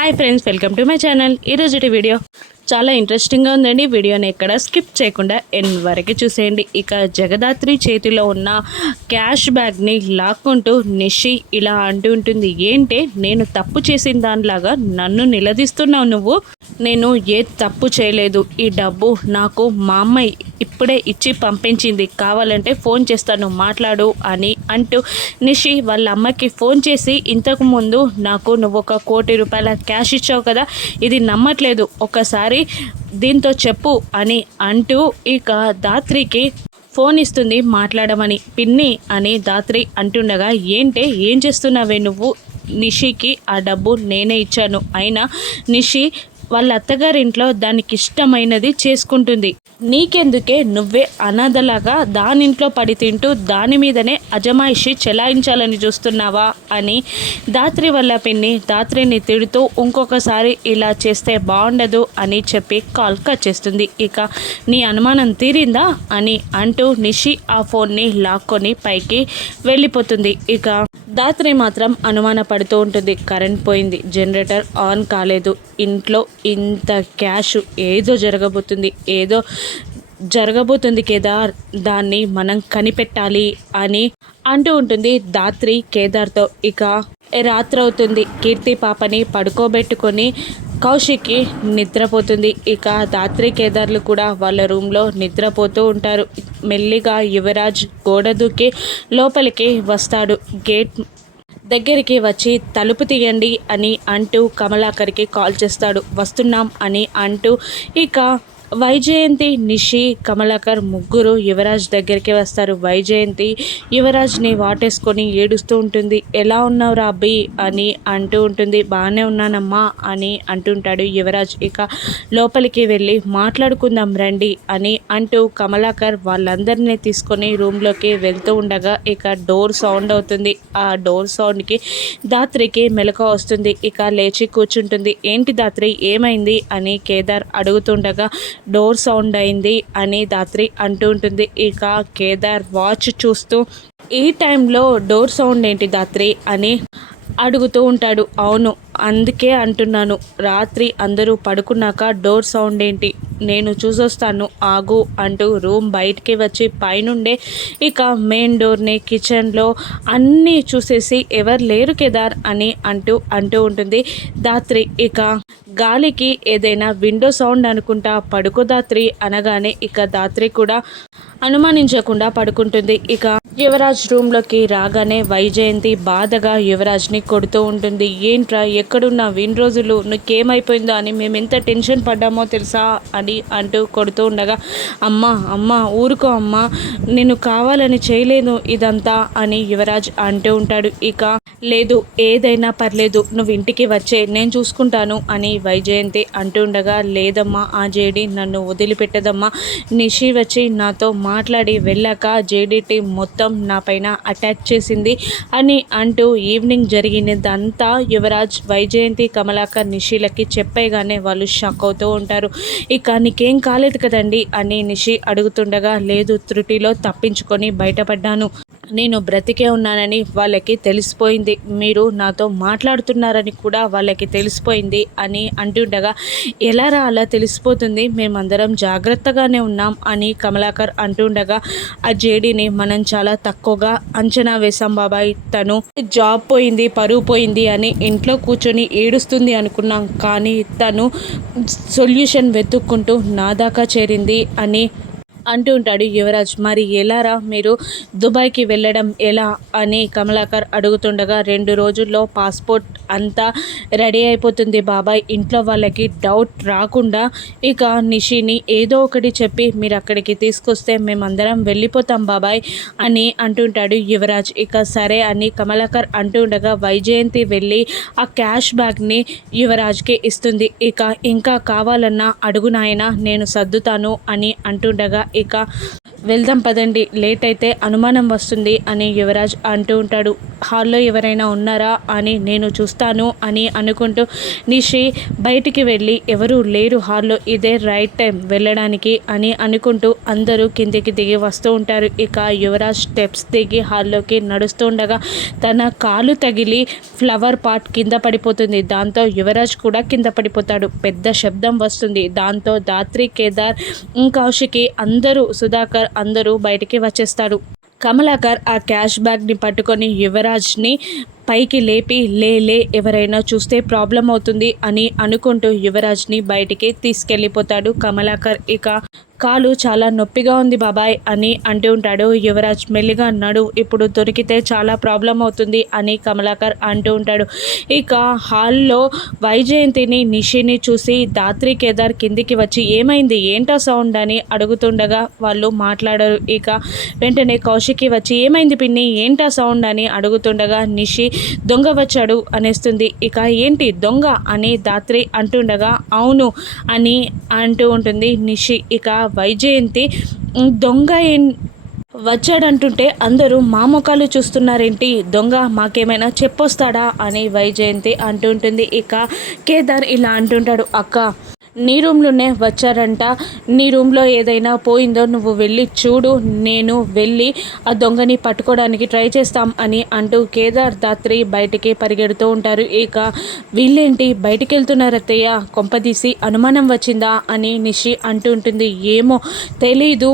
Hi friends welcome to my channel ఈరోజు video చాలా ఇంట్రెస్టింగ్గా ఉందండి. వీడియోని ఎక్కడ స్కిప్ చేయకుండా ఎన్ వరకు చూసేయండి. ఇక జగదాత్రి చేతిలో ఉన్న క్యాష్ బ్యాగ్ని లాక్కుంటూ నిషి ఇలా అంటూ ఉంటుంది. ఏంటే నేను తప్పు చేసిన దానిలాగా నన్ను నిలదీస్తున్నావు నువ్వు. నేను ఏ తప్పు చేయలేదు. ఈ డబ్బు నాకు మా అమ్మాయి ఇప్పుడే ఇచ్చి పంపించింది. కావాలంటే ఫోన్ చేస్తాను మాట్లాడు అని అంటూ నిషి వాళ్ళ అమ్మకి ఫోన్ చేసి ఇంతకుముందు నాకు నువ్వు ఒక కోటి రూపాయల క్యాష్ ఇచ్చావు కదా ఇది నమ్మట్లేదు. ఒకసారి దీంతో చెప్పు అని అంటూ ఇక దాత్రికి ఫోన్ ఇస్తుంది మాట్లాడమని. పిన్ని అని దాత్రి అంటుండగా ఏంటే ఏం చేస్తున్నావే నువ్వు? నిషికి ఆ డబ్బు నేనే ఇచ్చాను. అయినా నిషి వాళ్ళ అత్తగారింట్లో దానికి ఇష్టమైనది చేసుకుంటుంది. నీకెందుకే నువ్వే అనాథలాగా దానింట్లో పడి తింటూ దాని మీదనే అజమాయిషి చెలాయించాలని చూస్తున్నావా అని దాత్రి వల్ల పిన్ని దాత్రిని తిడుతూ ఇంకొకసారి ఇలా చేస్తే బాగుండదు అని చెప్పి కాల్ కట్ చేస్తుంది. ఇక నీ అనుమానం తీరిందా అని అంటూ నిషి ఆ ఫోన్ని లాక్కొని పైకి వెళ్ళిపోతుంది. ఇక దాత్రి మాత్రం అనుమాన పడుతూ ఉంటుంది. కరెంట్ పోయింది. జనరేటర్ ఆన్ కాలేదు. ఇంట్లో ఇంత క్యాష్ ఏదో జరగబోతుంది. ఏదో జరగబోతుంది కేదార్. దాన్ని మనం కనిపెట్టాలి అని అంటూ ఉంటుంది దాత్రి కేదార్తో. ఇక రాత్రి అవుతుంది కీర్తి పాపని పడుకోబెట్టుకొని కౌశిక్కి నిద్రపోతుంది. ఇక దాత్రి కేదార్లు కూడా వాళ్ళ రూమ్లో నిద్రపోతూ ఉంటారు. మెల్లిగా యువరాజ్ గోడ దూకి లోపలికి వస్తాడు. గేట్ దగ్గరికి వచ్చి తలుపు తీయండి అని అంటూ కమలాకర్కి కాల్ చేస్తాడు. వస్తున్నాం అని అంటూ ఇక వైజయంతి నిషి కమలాకర్ ముగ్గురు యువరాజ్ దగ్గరికి వస్తారు. వైజయంతి యువరాజ్ని వాటేసుకొని ఏడుస్తూ ఉంటుంది. ఎలా ఉన్నావు రాబ్బి అని అంటూ ఉంటుంది. బాగానే ఉన్నానమ్మా అని అంటుంటాడు యువరాజ్. ఇక లోపలికి వెళ్ళి మాట్లాడుకుందాం రండి అని అంటూ కమలాకర్ వాళ్ళందరినీ తీసుకొని రూమ్లోకి వెళ్తూ ఉండగా ఇక డోర్ సౌండ్ అవుతుంది. ఆ డోర్ సౌండ్కి దాత్రికి మెలక వస్తుంది. ఇక లేచి కూర్చుంటుంది. ఏంటి దాత్రి ఏమైంది? అని కేదార్ అడుగుతుండగా డోర్ సౌండ్ అయింది అని దాత్రి అంటూ ఉంటుంది. ఇక కేదార్ వాచ్ చూస్తూ ఈ టైంలో డోర్ సౌండ్ ఏంటి దాత్రి అని అడుగుతూ ఉంటాడు. అవును అందుకే అంటున్నాను. రాత్రి అందరూ పడుకున్నాక డోర్ సౌండ్ ఏంటి? నేను చూసొస్తాను. ఆగు అంటూ రూమ్ బయటికి వచ్చి పైనుండే ఇక మెయిన్ డోర్ని కిచెన్లో అన్నీ చూసేసి ఎవరు లేరు కేదార్ అని అంటూ అంటూ ఉంటుంది దాత్రి ఇక గాలికి ఏదైనా విండో సౌండ్ అనుకుంటా పడుకో దాత్రి అనగానే ఇక దాత్రి కూడా అనుమానించకుండా పడుకుంటుంది. ఇక యువరాజ్ రూమ్లోకి రాగానే వైజయంతి బాధగా యువరాజ్ని కొడుతూ ఉంటుంది. ఏంట్రా ఎక్కడున్నా? విన్ రోజులు నీకేమైపోయిందో అని మేము ఎంత టెన్షన్ పడ్డామో తెలుసా? అని అంటూ కొడుతూ ఉండగా అమ్మ అమ్మ ఊరుకో అమ్మ. నేను కావాలని చేయలేను ఇదంతా అని యువరాజ్ అంటూ ఉంటాడు. ఇక లేదు ఏదైనా పర్లేదు. నువ్వు ఇంటికి వచ్చే నేను చూసుకుంటాను అని వైజయంతి ఉండగా లేదమ్మా ఆ జేడి నన్ను వదిలిపెట్టదమ్మా. నిషి వచ్చి నాతో మా మాట్లాడి వెళ్ళాక జేడీటీ మొత్తం నా పైన అటాక్ చేసింది అని అంటూ ఈవినింగ్ జరిగినదంతా యువరాజ్ వైజయంతి కమలాకర్ నిషిలకి చెప్పేగానే వాళ్ళు షాక్ అవుతూ ఉంటారు. ఇక నీకేం కాలేదు కదండి అని నిషి అడుగుతుండగా లేదు త్రుటిలో తప్పించుకొని బయటపడ్డాను. నేను బ్రతికే ఉన్నానని వాళ్ళకి తెలిసిపోయింది. మీరు నాతో మాట్లాడుతున్నారని కూడా వాళ్ళకి తెలిసిపోయింది అని అంటుండగా ఎలా రా అలా తెలిసిపోతుంది? మేమందరం జాగ్రత్తగానే ఉన్నాం అని కమలాకర్ అంటుండగా ఆ జేడీని మనం చాలా తక్కువగా అంచనా వేశాం బాబాయ్. తను జాబ్ పోయింది పరువు పోయింది అని ఇంట్లో కూర్చొని ఏడుస్తుంది అనుకున్నాం. కానీ తను సొల్యూషన్ వెతుక్కుంటూ నా దాకా చేరింది అని అంటూ ఉంటాడు యువరాజ్ మరి ఎలారా మీరు దుబాయ్కి వెళ్ళడం ఎలా? అని కమలాకర్ అడుగుతుండగా రెండు రోజుల్లో పాస్పోర్ట్ అంతా రెడీ అయిపోతుంది బాబాయ్. ఇంట్లో వాళ్ళకి డౌట్ రాకుండా ఇక నిషిని ఏదో ఒకటి చెప్పి మీరు అక్కడికి తీసుకొస్తే మేమందరం వెళ్ళిపోతాం బాబాయ్ అని అంటుంటాడు యువరాజ్. ఇక సరే అని కమలాకర్ అంటుండగా వైజయంతి వెళ్ళి ఆ క్యాష్ బ్యాగ్ని యువరాజ్కి ఇస్తుంది. ఇక ఇంకా కావాలన్నా అడుగు నాయన నేను సర్దుతాను అని అంటుండగా ఇక వెళ్దాం పదండి. లేట్ అయితే అనుమానం వస్తుంది అని యువరాజ్ అంటూ ఉంటాడు. హాల్లో ఎవరైనా ఉన్నారా అని నేను చూస్తాను అని అనుకుంటూ నిషి బయటికి వెళ్ళి ఎవరు లేరు హాల్లో ఇదే రైట్ టైం వెళ్ళడానికి అని అనుకుంటూ అందరూ కిందికి దిగి వస్తూ ఉంటారు. ఇక యువరాజ్ స్టెప్స్ దిగి హాల్లోకి నడుస్తూ ఉండగా తన కాలు తగిలి ఫ్లవర్ పాట్ కింద పడిపోతుంది. దాంతో యువరాజ్ కూడా కింద పడిపోతాడు. పెద్ద శబ్దం వస్తుంది. దాంతో దాత్రి కేదార్ కౌశికి అందరూ సుధాకర్ అందరూ బయటికి వచ్చేస్తారు కమలాకర్ ఆ క్యాష్ బ్యాగ్ని పట్టుకొని యువరాజ్ని పైకి లేపి లే లే ఎవరైనా చూస్తే ప్రాబ్లం అవుతుంది అని అనుకుంటూ యువరాజ్ని బయటికి తీసుకెళ్ళిపోతాడు కమలాకర్. ఇక కాలు చాలా నొప్పిగా ఉంది బాబాయ్ అని అంటూ ఉంటాడు. యువరాజ్ మెల్లిగా అన్నాడు. ఇప్పుడు దొరికితే చాలా ప్రాబ్లం అవుతుంది అని కమలాకర్ అంటూ ఉంటాడు. ఇక హాల్లో వైజయంతిని నిషిని చూసి దాత్రి కేదార్ కిందికి వచ్చి ఏమైంది? ఏంటో సౌండ్? అని అడుగుతుండగా వాళ్ళు మాట్లాడరు. ఇక వెంటనే కౌశికి వచ్చి ఏమైంది పిన్ని? ఏంటా సౌండ్? అని అడుగుతుండగా నిషి దొంగ వచ్చాడు అనేస్తుంది. ఇక ఏంటి? దొంగ? అని దాత్రి అంటుండగా అవును అని అంటూ ఉంటుంది నిషి. ఇక వైజయంతి దొంగ వచ్చాడంటుంటే అందరూ మా ముఖాలు చూస్తున్నారేంటి? దొంగ మాకేమైనా చెప్పొస్తాడా? అని వైజయంతి అంటుంటుంది. ఇక కేదార్ ఇలా అంటుంటాడు. అక్క నీ రూమ్లోనే వచ్చారంట. నీ రూమ్లో ఏదైనా పోయిందో నువ్వు వెళ్ళి చూడు. నేను వెళ్ళి ఆ దొంగని పట్టుకోవడానికి ట్రై చేస్తాం అని అంటూ కేదార్ దాత్రి బయటికి పరిగెడుతూ ఉంటారు. ఇక వీళ్ళేంటి? బయటికి వెళ్తున్నారత్తయ్య కొంపదీసి అనుమానం వచ్చిందా అని నిషి అంటూ ఉంటుంది. ఏమో తెలీదు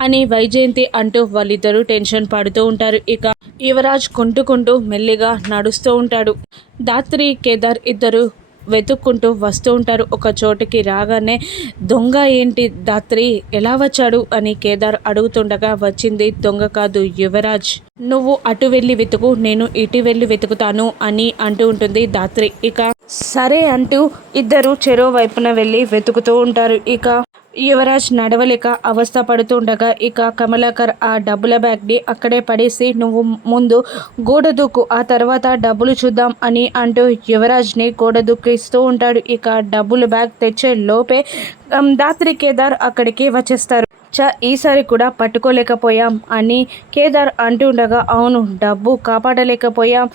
అని వైజయంతి అంటూ వాళ్ళిద్దరూ టెన్షన్ పడుతూ ఉంటారు. ఇక యువరాజ్ కుంటుకుంటూ మెల్లిగా నడుస్తూ ఉంటాడు. దాత్రి కేదార్ ఇద్దరు వెతుక్కుంటూ వస్తూ ఉంటారు. ఒక చోటుకి రాగానే దొంగ ఏంటి దాత్రి? ఎలా వచ్చాడు? అని కేదార్ అడుగుతుండగా వచ్చింది దొంగ కాదు యువరాజ్. నువ్వు అటు వెళ్ళి వెతుకు నేను ఇటు వెళ్ళి వెతుకుతాను అని అంటూ ఉంటుంది దాత్రి. ఇక సరే అంటూ ఇద్దరు చెరో వైపున వెళ్ళి వెతుకుతూ ఉంటారు. ఇక యువరాజ్ నడవలేక అవస్థ పడుతుండగా ఇక కమలాకర్ ఆ డబ్బుల బ్యాగ్ని అక్కడే పడేసి నువ్వు ముందు గోడ దూకు ఆ తర్వాత డబ్బులు చూద్దాం అని అంటూ యువరాజ్ని గోడ దూకిస్తూ ఉంటాడు. ఇక డబ్బులు బ్యాగ్ తెచ్చే లోపే దాత్రి కేదార్ అక్కడికి వచ్చేస్తారు. చ ఈసారి కూడా పట్టుకోలేకపోయాం అని కేదార్ అంటుండగా అవును డబ్బు కాపాడలేకపోయాం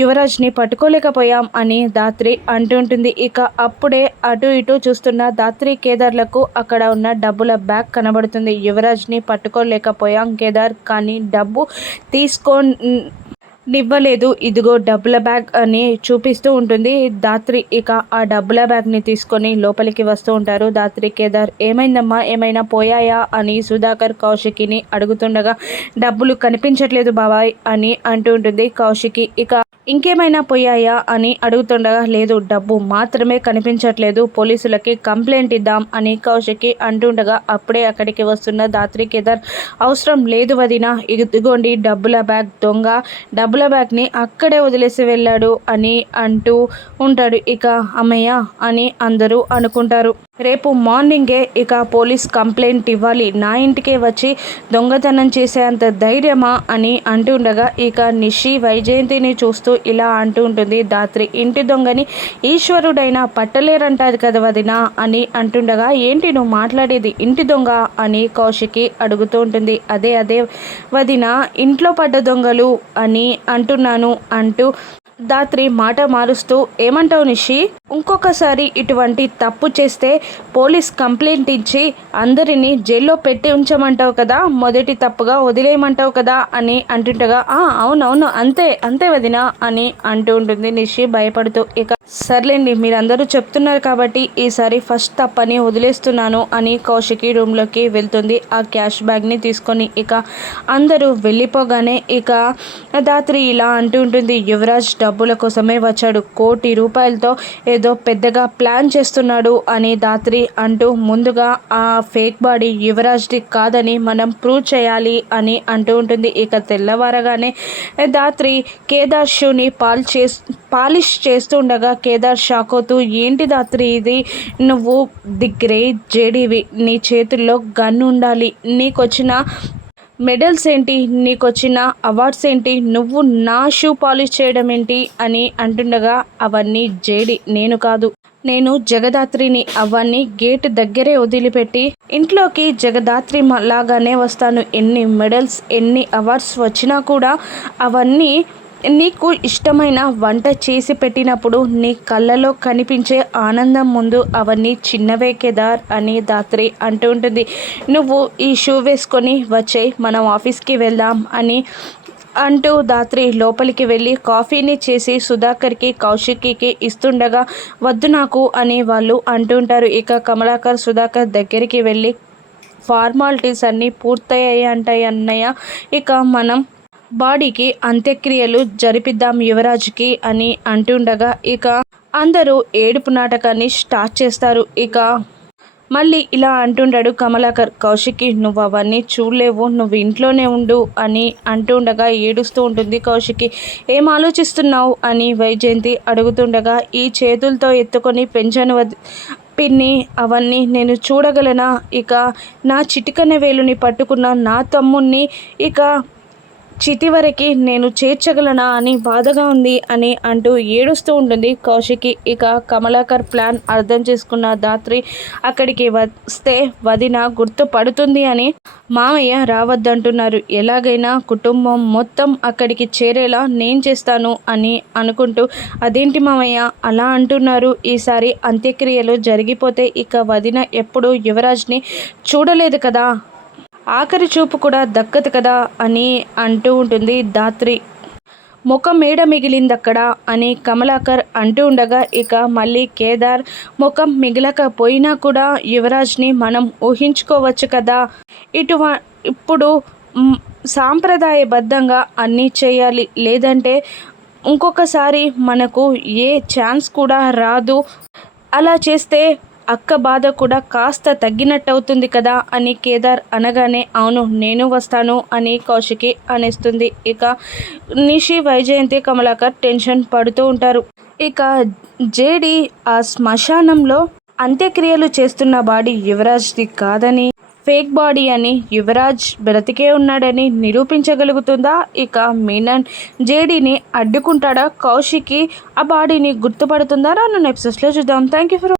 యువరాజ్ని పట్టుకోలేకపోయాం అని దాత్రి అంటుంటుంది. ఇక అప్పుడే అటు ఇటు చూస్తున్న దాత్రి కేదార్లకు అక్కడ ఉన్న డబ్బుల బ్యాగ్ కనబడుతుంది. యువరాజ్ని పట్టుకోలేకపోయాం కేదార్ కానీ డబ్బు తీసుకో నివ్వలేదు ఇదిగో డబ్బుల బ్యాగ్ అని చూపిస్తూ ఉంటుంది. దాత్రి ఇక ఆ డబ్బుల బ్యాగ్ని తీసుకొని లోపలికి వస్తూ ఉంటారు. దాత్రి కేదార్ ఏమైందమ్మా? ఏమైనా పోయాయా? అని సుధాకర్ కౌశికిని అడుగుతుండగా డబ్బులు కనిపించట్లేదు బాబాయ్ అని అంటూ ఉంటుంది. కౌశికి ఇక ఇంకేమైనా పోయాయా అని అడుగుతుండగా లేదు డబ్బు మాత్రమే కనిపించట్లేదు పోలీసులకి కంప్లైంట్ ఇద్దాం అని కౌశికి అంటుండగా అప్పుడే అక్కడికి వస్తున్న దాత్రి కేదార్ అవసరం లేదు వదిన ఇదిగోండి డబ్బుల బ్యాగ్ దొంగ డబ్బుల బ్యాగ్ని అక్కడే వదిలేసి వెళ్ళాడు అని అంటూ ఉంటాడు. ఇక అమ్మయ్య అని అందరూ అనుకుంటారు. రేపు మార్నింగే ఇక పోలీస్ కంప్లైంట్ ఇవ్వాలి. నా ఇంటికే వచ్చి దొంగతనం చేసేంత ధైర్యమా అని అంటుండగా ఇక నిషి వైజయంతిని చూస్తూ ఇలా అంటూ ఉంటుంది. దాత్రి ఇంటి దొంగని ఈశ్వరుడైనా పట్టలేరంటారు కదా వదిన అని అంటుండగా ఏంటి నువ్వు మాట్లాడేది ఇంటి దొంగ అని కౌశికి అడుగుతూ ఉంటుంది. అదే అదే వదిన ఇంట్లో పడ్డ దొంగలు అని అంటున్నాను అంటూ దాత్రి మాట మారుస్తూ ఏమంటావు నిషి? ఇంకొకసారి ఇటువంటి తప్పు చేస్తే పోలీస్ కంప్లైంట్ ఇచ్చి అందరినీ జైల్లో పెట్టి ఉంచమంటావు కదా మొదటి తప్పుగా వదిలేయమంటావు కదా అని అంటుండగా అవునవును అంతే అంతే వదిన అని అంటూ ఉంటుంది నిషి భయపడుతూ. ఇక సర్లేండి మీరందరూ చెప్తున్నారు కాబట్టి ఈసారి ఫస్ట్ తప్పని వదిలేస్తున్నాను అని కౌశికి రూమ్లోకి వెళ్తుంది. ఆ క్యాష్ బ్యాగ్ని తీసుకొని ఇక అందరూ వెళ్ళిపోగానే ఇక దాత్రి ఇలా అంటూ ఉంటుంది యువరాజ్ డబ్బుల కోసమే వచ్చాడు. కోటి రూపాయలతో ఏదో పెద్దగా ప్లాన్ చేస్తున్నాడు అని దాత్రి అంటూ ముందుగా ఆ ఫేక్ బాడీ యువరాజ్ది కాదని మనం ప్రూవ్ చేయాలి అని అంటూ ఉంటుంది. ఇక తెల్లవారగానే దాత్రి కేదార్ షూని పాల్ చే పాలిష్ చేస్తుండగా కేదార్ షాక్ అవుతూ ఏంటి దాత్రి ఇది? నువ్వు ది గ్రేట్ జేడీవి. నీ చేతుల్లో గన్ ఉండాలి. నీకొచ్చిన మెడల్స్ ఏంటి నీకు వచ్చిన అవార్డ్స్ ఏంటి నువ్వు నా షూ పాలిష్ చేయడం ఏంటి అని అంటుండగా అవన్నీ జేడి నేను కాదు. నేను జగదాత్రిని అవన్నీ గేట్ దగ్గరే వదిలిపెట్టి ఇంట్లోకి జగదాత్రి మ- లాగానే వస్తాను. ఎన్ని మెడల్స్ ఎన్ని అవార్డ్స్ వచ్చినా కూడా అవన్నీ నీకు ఇష్టమైన వంట చేసి పెట్టినప్పుడు నీ కళ్ళలో కనిపించే ఆనందం ముందు అవన్నీ చిన్నవే కేదార్ అని దాత్రి అంటూ ఉంటుంది. నువ్వు ఈ షూ వేసుకొని వచ్చే మనం ఆఫీస్కి వెళ్దాం అని అంటూ దాత్రి లోపలికి వెళ్ళి కాఫీని చేసి సుధాకర్కి కౌశిక్కి ఇస్తుండగా వద్దు నాకు అని వాళ్ళు అంటుంటారు ఇక కమలాకర్ సుధాకర్ దగ్గరికి వెళ్ళి ఫార్మాలిటీస్ అన్నీ పూర్తయ్యాయి అంటాయి అన్నయ్య ఇక మనం బాడీకి అంత్యక్రియలు జరిపిద్దాం యువరాజ్కి అని అంటుండగా ఇక అందరూ ఏడుపు నాటకాన్ని స్టార్ట్ చేస్తారు ఇక. మళ్ళీ ఇలా అంటుండడు కమలాకర్ కౌశికి నువ్వు అవన్నీ చూడలేవు నువ్వు ఇంట్లోనే ఉండు అని అంటుండగా ఏడుస్తూ ఉంటుంది కౌశికి ఏం ఆలోచిస్తున్నావు? అని వైజయంతి అడుగుతుండగా ఈ చేతులతో ఎత్తుకొని పెంచను పిన్ని అవన్నీ నేను చూడగలనా? ఇక నా చిటికన వేలుని పట్టుకున్న నా తమ్ముణ్ణి ఇక చితి వరకి నేను చేర్చగలనా అని బాధగా ఉంది అని అంటూ ఏడుస్తూ ఉంటుంది కౌశికి. ఇక కమలాకర్ ప్లాన్ అర్థం చేసుకున్న దాత్రి అక్కడికి వస్తే వదిన గుర్తుపడుతుంది అని మామయ్య రావద్దంటున్నారు. ఎలాగైనా కుటుంబం మొత్తం అక్కడికి చేరేలా నేను చేస్తాను అని అనుకుంటూ అదేంటి మామయ్య అలా అంటున్నారు. ఈసారి అంత్యక్రియలు జరిగిపోతే ఇక వదిన ఎప్పుడూ యువరాజ్ని చూడలేదు కదా? ఆఖరి చూపు కూడా దక్కదు కదా అని అంటూ ఉంటుంది ధాత్రి. ముఖం మేడ మిగిలిందక్కడ అని కమలాకర్ అంటూ ఉండగా ఇక మళ్ళీ కేదార్ ముఖం మిగలకపోయినా కూడా యువరాజ్ని మనం ఊహించుకోవచ్చు కదా. ఇటువ ఇప్పుడు సాంప్రదాయబద్ధంగా అన్నీ చేయాలి. లేదంటే ఇంకొకసారి మనకు ఏ ఛాన్స్ కూడా రాదు. అలా చేస్తే అక్క బాధ కూడా కాస్త తగ్గినట్టు అవుతుంది కదా అని కేదార్ అనగానే అవును నేను వస్తాను అని కౌశికి అనేస్తుంది. ఇక నిషి వైజయంతి కమలాకర్ టెన్షన్ పడుతూ ఉంటారు. ఇక జేడి ఆ శ్మశానంలో అంత్యక్రియలు చేస్తున్న బాడీ యువరాజ్ది కాదని ఫేక్ బాడీ అని యువరాజ్ బ్రతికే ఉన్నాడని నిరూపించగలుగుతుందా? ఇక మీనన్ జేడీని అడ్డుకుంటాడా? కౌశికి ఆ బాడీని గుర్తుపడుతుందా? రాను నెప్సెస్లో చూద్దాం. Thank you for